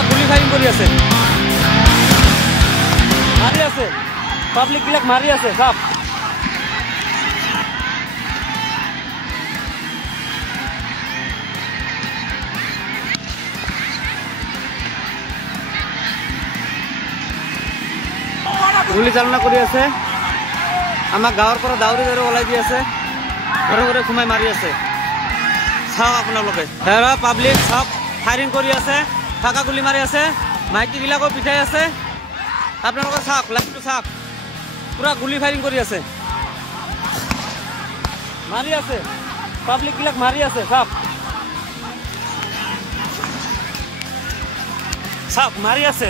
পুৰা গুলি ফায়াৰিং কৰি আছে মাৰি আছে পাব্লিক বিলাক মাৰি আছে সব গুলি চালনা কৰি আছে আমাৰ গাঁৱৰ পৰা দাউৰি দাউৰি ওলাই দি আছে ঘৰে ঘৰে ঘুমাই মাৰি আছে চাওক আপোনালোকে হেৰা পাব্লিক সব ফায়াৰিং কৰি আছে ফাঁকা গুলি মাৰি আছে মাইকী বিলাকো পিঠাই আছে আপোনালোকে চাওক লাইভটো চাওক পুৰা গুলি ফায়াৰিং কৰি আছে মাৰি আছে পাব্লিক বিলাক মাৰি আছে চাওক চাওক মাৰি আছে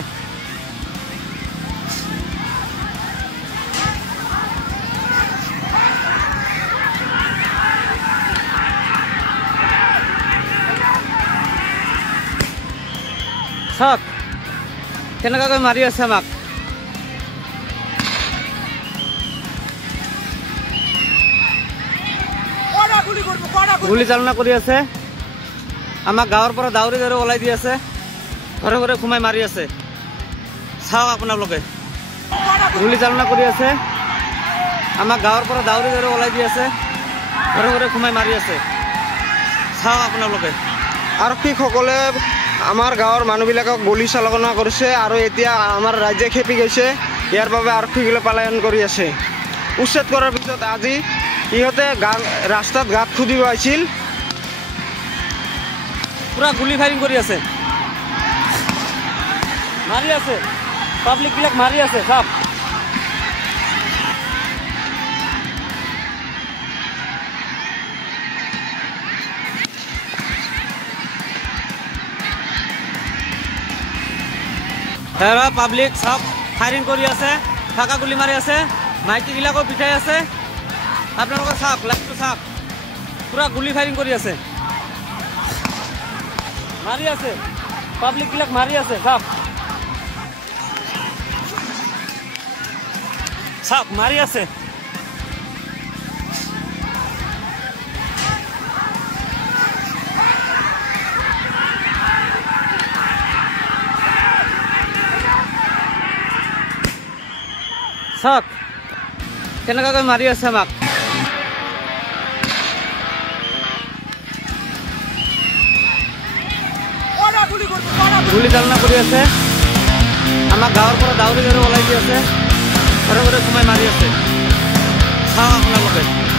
চাওক কেনেকৈ মাৰি আছে আমাক গুলি চালনা কৰি আছে আমাক গাঁৱৰ পৰা দাউৰি দাউৰি ওলাই দি আছে ঘৰে ঘৰে ঘুমাই মাৰি আছে চাওক আপোনালোকে গুলি চালনা কৰি আছে আমাক গাঁৱৰ পৰা দাউৰি দাউৰি ওলাই দি আছে ঘৰে ঘৰে ঘুমাই মাৰি আছে চাওক আপোনালোকে আৰক্ষীসকলে আমাৰ গাঁৱৰ মানুহবিলাকক গুলি চালনা কৰিছে আৰু এতিয়া আমাৰ ৰাজ্যে খেপি গৈছে ইয়াৰ বাবে আৰক্ষীসকলে পলায়ন কৰি আছে উচ্ছেদ কৰাৰ পিছত আজি ইহঁতে ৰাস্তাত গাঁত খুদিব আহিছিল পুৰা গুলি ফায়াৰিং কৰি আছে মাৰি আছে পাব্লিক বিলাক মাৰি আছে সব হেৰা পাব্লিক সব ফায়াৰিং কৰি আছে ফাঁকা গুলি মাৰি আছে মাইকী বিলাকো পিঠাই আছে আপোনালোকে চাওক লাইভটো চাওক পুৰা গুলি ফায়াৰিং কৰি আছে মাৰি আছে পাব্লিক বিলাক মাৰি আছে চাওক চাওক মাৰি আছে চাওক কেনেকৈ মাৰি আছে আমাক গুলি চালনা কৰি আছে আমাক গাঁৱৰ পৰা দাউৰি দাউৰি ওলাই দি আছে ঘৰে ঘৰে ঘুমাই মাৰি আছে চাওক আপোনালোকে